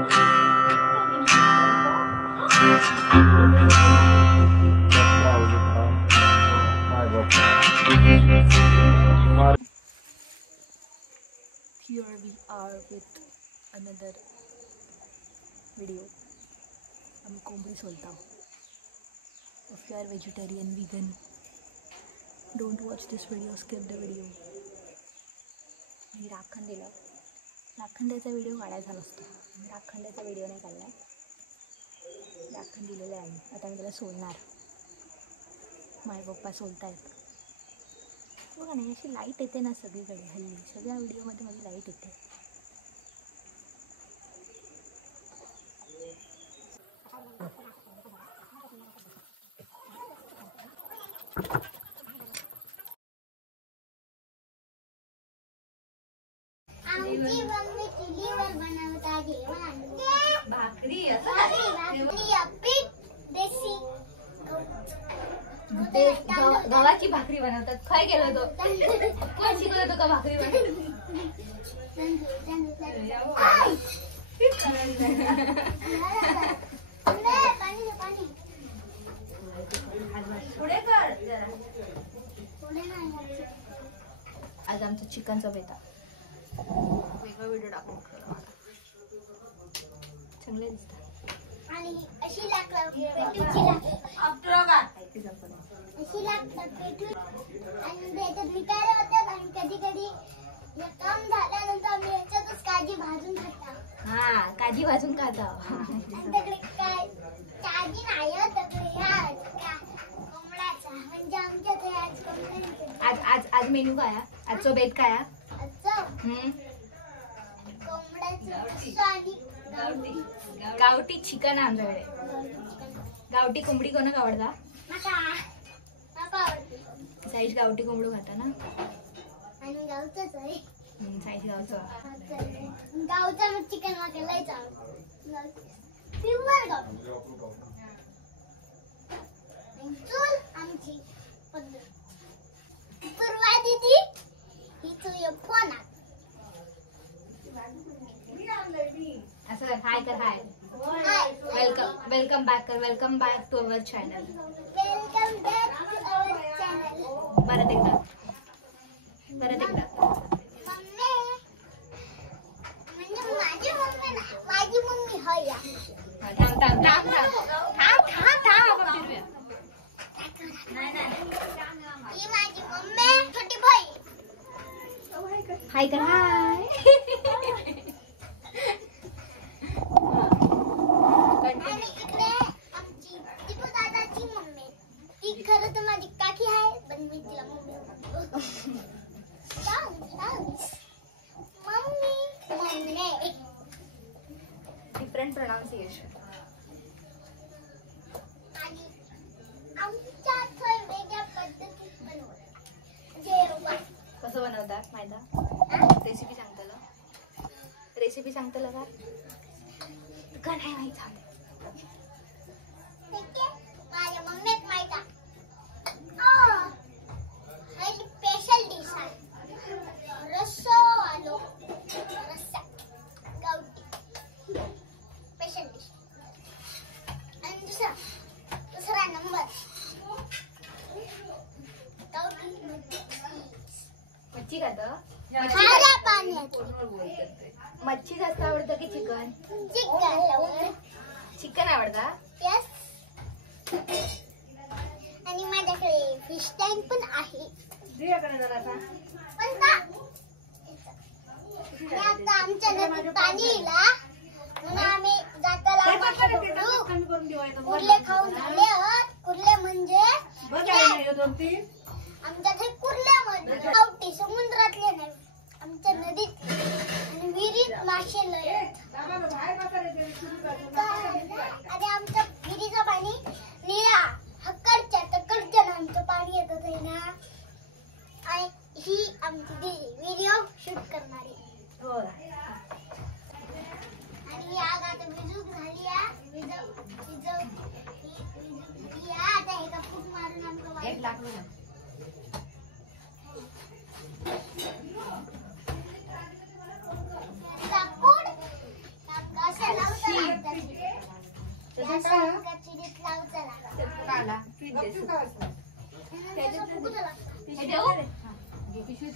Here we are with another video. आम्ही कोंबडी सोलता. If you are vegetarian, vegan, don't watch this video, skip the video. मी राखण दिलं. राखण द्यायचा व्हिडिओ काढायचा नसतो. राखण द्यायचा व्हिडिओ नाही काढलाय. राखण दिलेलं आहे. आता मी त्याला सोलणार. माझे पप्पा सोलतायत. बघा ना, अशी लाईट येते ना सगळीकडे हल्ली. सगळ्या व्हिडिओमध्ये माझी लाईट येते. आमची मम्मी चुलीवर बनवता जेवण. भाकरी पीठ देशी ते गव्हाची भाकरी बनवतात. काय केलं तो? कोण शिकवलं तो का भाकरी बनवतात? आज आमचं चिकनचा बेता. वेगळा व्हिडिओ टाकून चांगले दिसतात. आणि अशी लागतात पेटूची अशी लागतात पेटू. आणि त्याच्यात विकायला होतात. आणि कधी कधी काम झाल्यानंतर आम्ही याच्यातच काजी भाजून खाता. हा, काजी भाजून खाता. आणि तिकडे काय काजी नाही होत कोंबड्याचा. म्हणजे आमच्या आज आज आज मेनू काय? आजचा बेत काय? गावठी चिकन आमच्याकडे. गावठी कोंबडी कोणाक आवडता? साईज गावठी कोंबडू खाता ना? आणि गावचंच आहे. साईज गावचा चिकन मागे लयच प्युअर गावठी. चूल आमची पूर्वा दीदी ही तुझ्या फोनात. असं हाय कर. हाय, वेलकम बॅक कर. Welcome back to our channel. Welcome back to our channel. परत एकदा. मम्मी म्हणजे माझी मम्मी हया. थांब. ही माझी मम्मी छोटी भाई. हाय कर. हाय. आणि इकडे आमची दीपू दादाची मम्मी. ती खरं तर माझी काकी आहे, पण मी तिला मम्मी मम्मी. Different pronunciation. आणि आमच्यात वेगळ्या पद्धतीत बनवतात जेवण. कसं बनवतात माहिती? रेसिपी सांगतलं का नाही माहित? माझ्या मम्मीक माहित आहे. स्पेशल डिश आहे रस्सा आलो. रस्सा गावठी स्पेशल डिश. आणि दुसरा नंबर गावठी मच्छी खातं. खाऱ्या पाण्यात. मच्छी जास्त आवडतं की चिकन? चिकन आवडता. यस. आणि माझ्याकडे फिश टँक पण आहे. पण आता आमच्या नदीत पाणी येला म्हणून आम्ही जाताला कुर्ले खाऊन झाले. कुर्ले म्हणजे आमच्याकडे कुर्ल्यामध्ये गावठी समुद्रातले नाही, आमच्या नदीत आणि विहिरीत मासे लय. आणि आमच्या विहिरीचं पाणी निळा हक्कडच्या तकडच्या आमचं पाणी येत आहे ना. आणि ही आमची व्हिडिओ शूट करणारी. आणि या आता विजूक झाली आता हे का फूट मारून आमचं 1 लाख लाकूड असं लावून आता आमका चिरीत लाव चला. काला पीठ दे. त्याच्यात फुगू चला. हे देऊ? घे पिशवीत.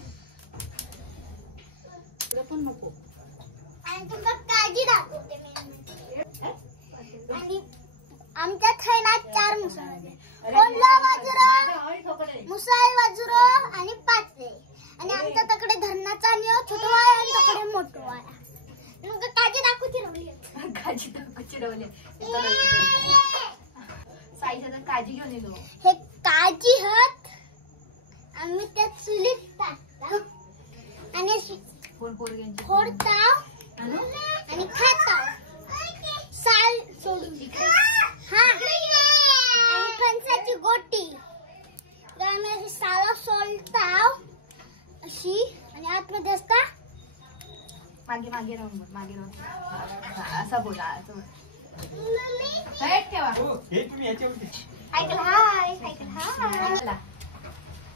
तुला पण नको. आणि तुमका काळजी दाखवते मी. आणि आमच्यात आहे ना 4 मुसळ. कोल्हा वाजुरा, मुसाई वाजुरा आणि पाचले. आणि आमच्या तकडे धरणाचा नियो छोटो आहे आणि तकडे मोठो आहे. तुमका काळजी दाखवते रवली. काजी दाखवची रवली. साईचा तर काजी घेऊन येतो. हे काळजी हत आम्ही त्या चुलीत टाकता आणि अशी कोण पोरग्यांची फोडता आणि खाता. साल सोडून हा आणि फणसाची गोटी तर आम्ही अशी साला सोलता अशी आणि आतमध्ये असता. मागे मागे राहून बोल, मागे राहून असं बोला, असं बोला. हेट ठेवा. सायकल हाय, सायकल हाय. चला.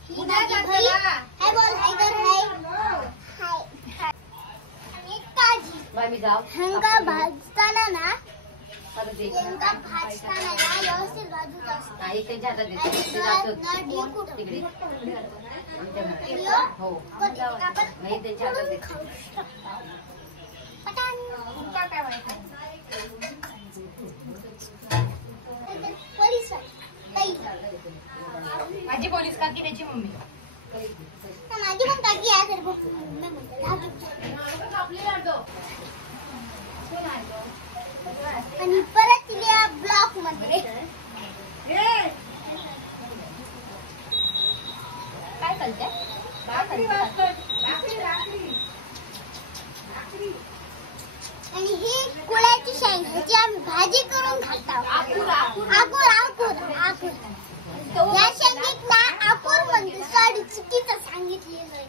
ही माझी बहीण. हाय बोल, हाय कर, हाय. हाय. आणि काजी बाय मी जाऊ. हंगा भाजताना ना परत दे. हंगा भाजताना ना व्यवस्थित भाजून असतं. नाही त्यांच्या हातात देते. आणि ते जातं ना ढीग कुठं. तिकडे. आणि हो. कधी आपण नाही त्यांच्या हातात देते. खाऊ शकतो. पटान. तुमका काय माहिती? पोलीस ताई. माझी पोलीस काकी त्याची मम्मी. माझी पण काकी आहे तर मम्मी म्हणते. आणि परत तिला ब्लॉक मध्ये काय करते? आणि ही कुळ्याची शेंग ह्याची आम्ही भाजी करून खातो. आकूर आकूर आकूर. या शेंगीत ना आकूर म्हणते. सॉरी चुकीचं सांगितलेलं आहे.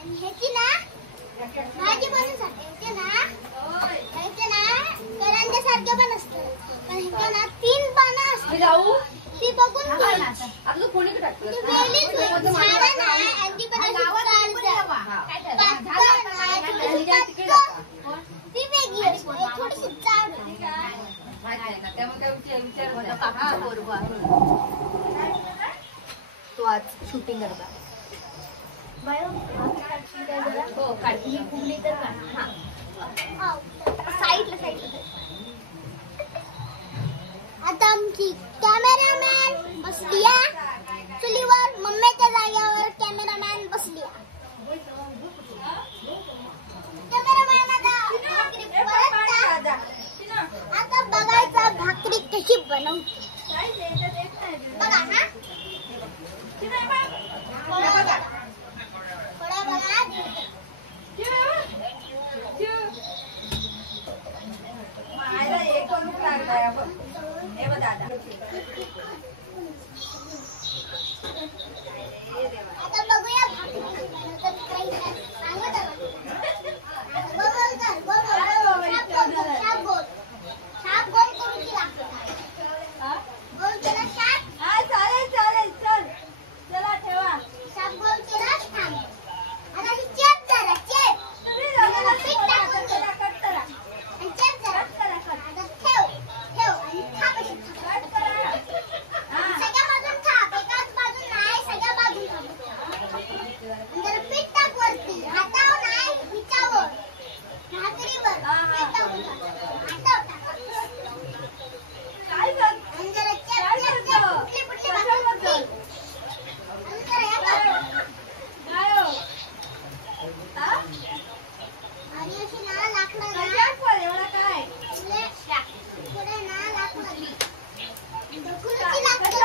आणि ह्याची ना भाजी बनवून ह्याचे ना करंजासारखे पण असतं. पण ह्याच्या ना 3 पानं असतात. जाऊ. ती बघून घे. आपलं कोणी टाकलं? ती वेगळीच होती. सारं नाही आणि ती पण अशी काळजात. पातळ नाही, थोडीशी पातळ. ती वेगळी असते. थोडीशी जाड असते. तो आज शूटिंग करता. हो काढली फुगली तर साईडला आता आमची कॅमेरामॅन बसलिया चुलीवर. मम्मीच्या जागेवर कॅमेरामॅन बसलिया. कॅमेरामॅन आता बघायचा भाकरी कशी बनवते. बघा हा थोडा बघा. आता बघूया भाकरी कशी बनवतात. काही सांगत शाप गोल करून गोल केला. शाप गोल केला. थांब. आता ही चेप जरा चेप. पीठ टाकून दे. आणि चेप जरा. आता ठेव आणि थाप अशी थाप. सगळ्या बाजून थाप. एकाच बाजून नाही, सगळ्या बाजून थाप. आणि जरा पीठ टाक वरती. हातावर नाही, हिच्यावर. भाकरीवर पीठ टाकून हातावर टाक. आणि जरा चेप कुठली भाकरी. आणि जरा या बाजून. आणि अशी ना लाकडं पुढे ना लाकडं ढकलूची लाकडं.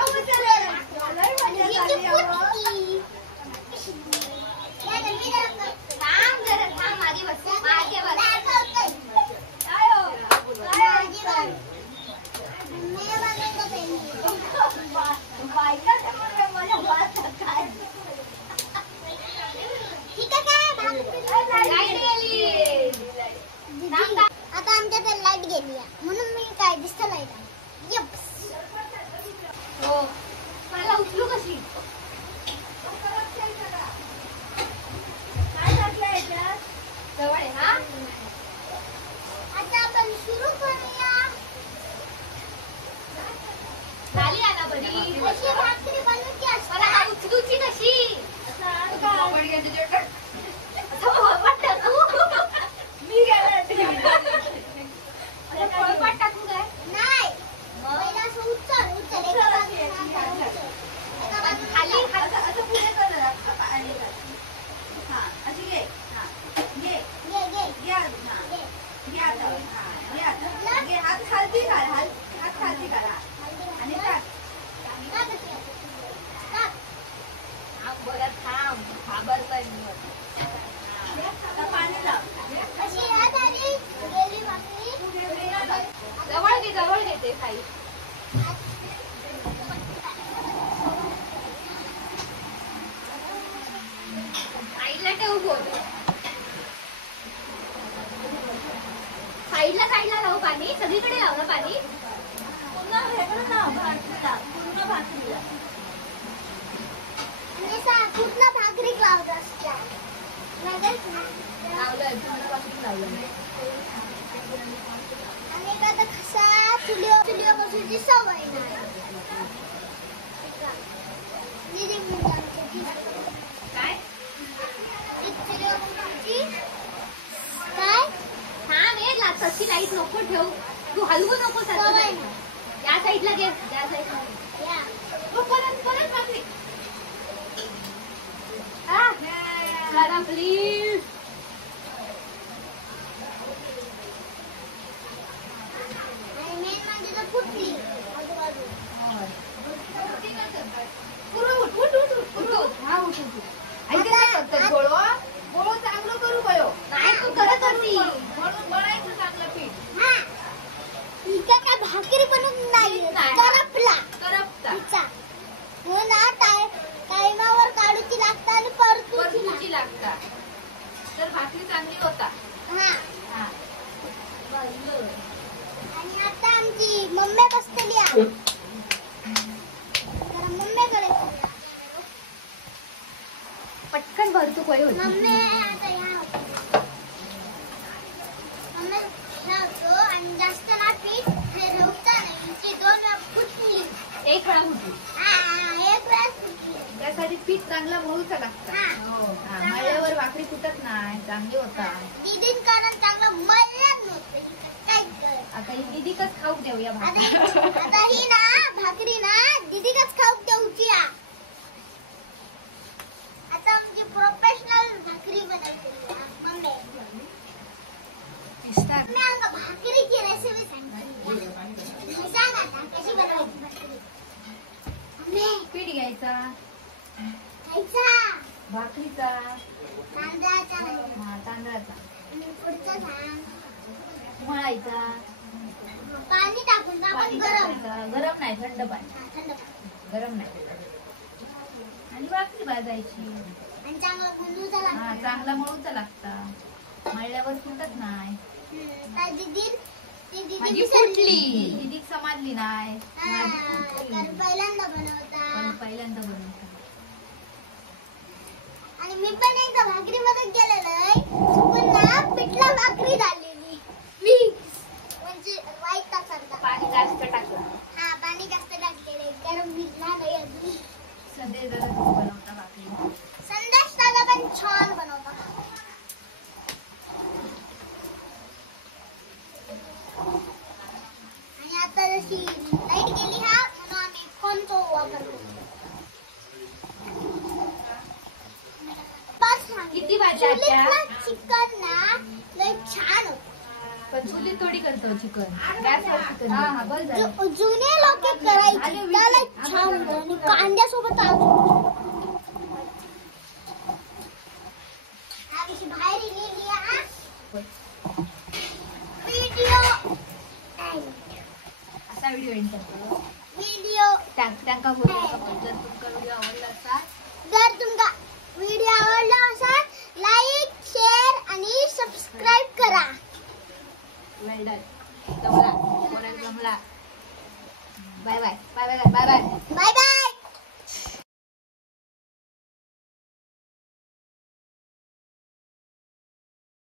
आता आमच्या तर लाईट गेली म्हणून मी काय दिसतं लाईट आहे. हो मला उचलू कशी? जवळ आहे हा. आता आपण सुरू करूया. खालती काढ, हात खालती काढा आणि टाक. थांब बरं, थांब. घाबरतोय मी. आता पाणी लाव. जवळ घे ते खाई. आईला ठेवू बोल. साईडला लावू पाणी, सगळीकडे लाव ना पाणी. पूर्ण भाकरीला. पूर्ण भाकरी लावत असतात. लावलं पूर्ण भाकरी लावलं. आणि आता कसा चुलीवर बसायची सवय नाही. काय काय थांब एक लाग तशी लाईट नको ठेवू. तू हलवू नको सवय सर. या साईडला घे. या साईडला या. परत भाकरी. करा प्लीज. आणि मेन म्हणजे तर फुटली आजूबाजू. गोळो चांगलं करू गयो. नाही तू करत होती म्हणून बळायचं चांगलं पीठ. हा इथं काय भाकरी बनवून नाही करपला. हो ना टायमावर काढूची लागतात आणि परतूची लागतात तर भाकरी चांगली होता. हा हा. आणि आता आमची मम्मी बसलेली आहे. जरा मम्मीकडे पटकन भरतू कोय होती. मम्मी आता या मम्मी लावतो आणि जास्त ना पीठ हे रवता नाही. ती 2 वेळा फुटली. एक वेळा होती. एक वेळा फुटली. त्यासाठी पीठ चांगला मळूचं लागतं. मळल्यावर भाकरी फुटत नाही. चांगली होता. दीदीन कारण चांगलं मळलं नव्हतं. काय कर आता ही दीदीकच खाऊ देऊया भाकरी. आता ही ना भाकरी ना दीदीकच खाऊ देऊची. आता आमची प्रोफेशनल भाकरी बनवते मम्मी. मी आमका भाकरीची रेसिपी सांगते. सांग आता कशी बनवायची भाकरी. मम्मी पीठ घ्यायचा. खायचा भाकरीचा. तांदळाचा. तांदळाचा. आणि पुढचं सांग. मळायचा. पाणी टाकून पाणी गरम. टाकायचं. गरम नाही, थंड पाणी. थंड पाणी. गरम नाही. आणि भाकरी भाजायची. आणि चांगलं गुंजूचा लागतं. हा चांगला मळूचा लागता. मळल्यावर फुटत नाही. तर दीदी माझी फुटली. दीदी समाजली नाही. तर पहिल्यांदा बनवता. पहिल्यांदा बनवता. आणि मी पण एकदा भाकरी मध्ये गेलेलं पुन्हा पिठला भाकरी झालेली. म्हणजे वाईट सारखा. पाणी जास्त टाकलं. हा पाणी जास्त टाकलेले. गरम भिजला नाही अजून. सध्या जरा बनवता भाकरी. संदेश दादा पण छान बनवता. आणि आता जशी लाईट गेली हा म्हणून आम्ही फोनचा वापरतो. किती भाज्या चिकन ना लय छान होतं. पण चुलीत थोडी करतो चिकन. गॅसवर चिकन. हा बस झालं. जुने लोक करायचे त्याला छान होतं. आणि कांद्यासोबत बाहेर लिहिली हा व्हिडिओ. असा व्हिडिओ एंड करतो. व्हिडिओ त्यांका बोलू जर तुमका व्हिडिओ आवडला असेल. जर तुमका व्हिडिओ आवडला असेल लाईक शेअर आणि सबस्क्राईब करा. Well done. जमला. जमला. Bye bye. Bye bye. Bye bye. Bye bye.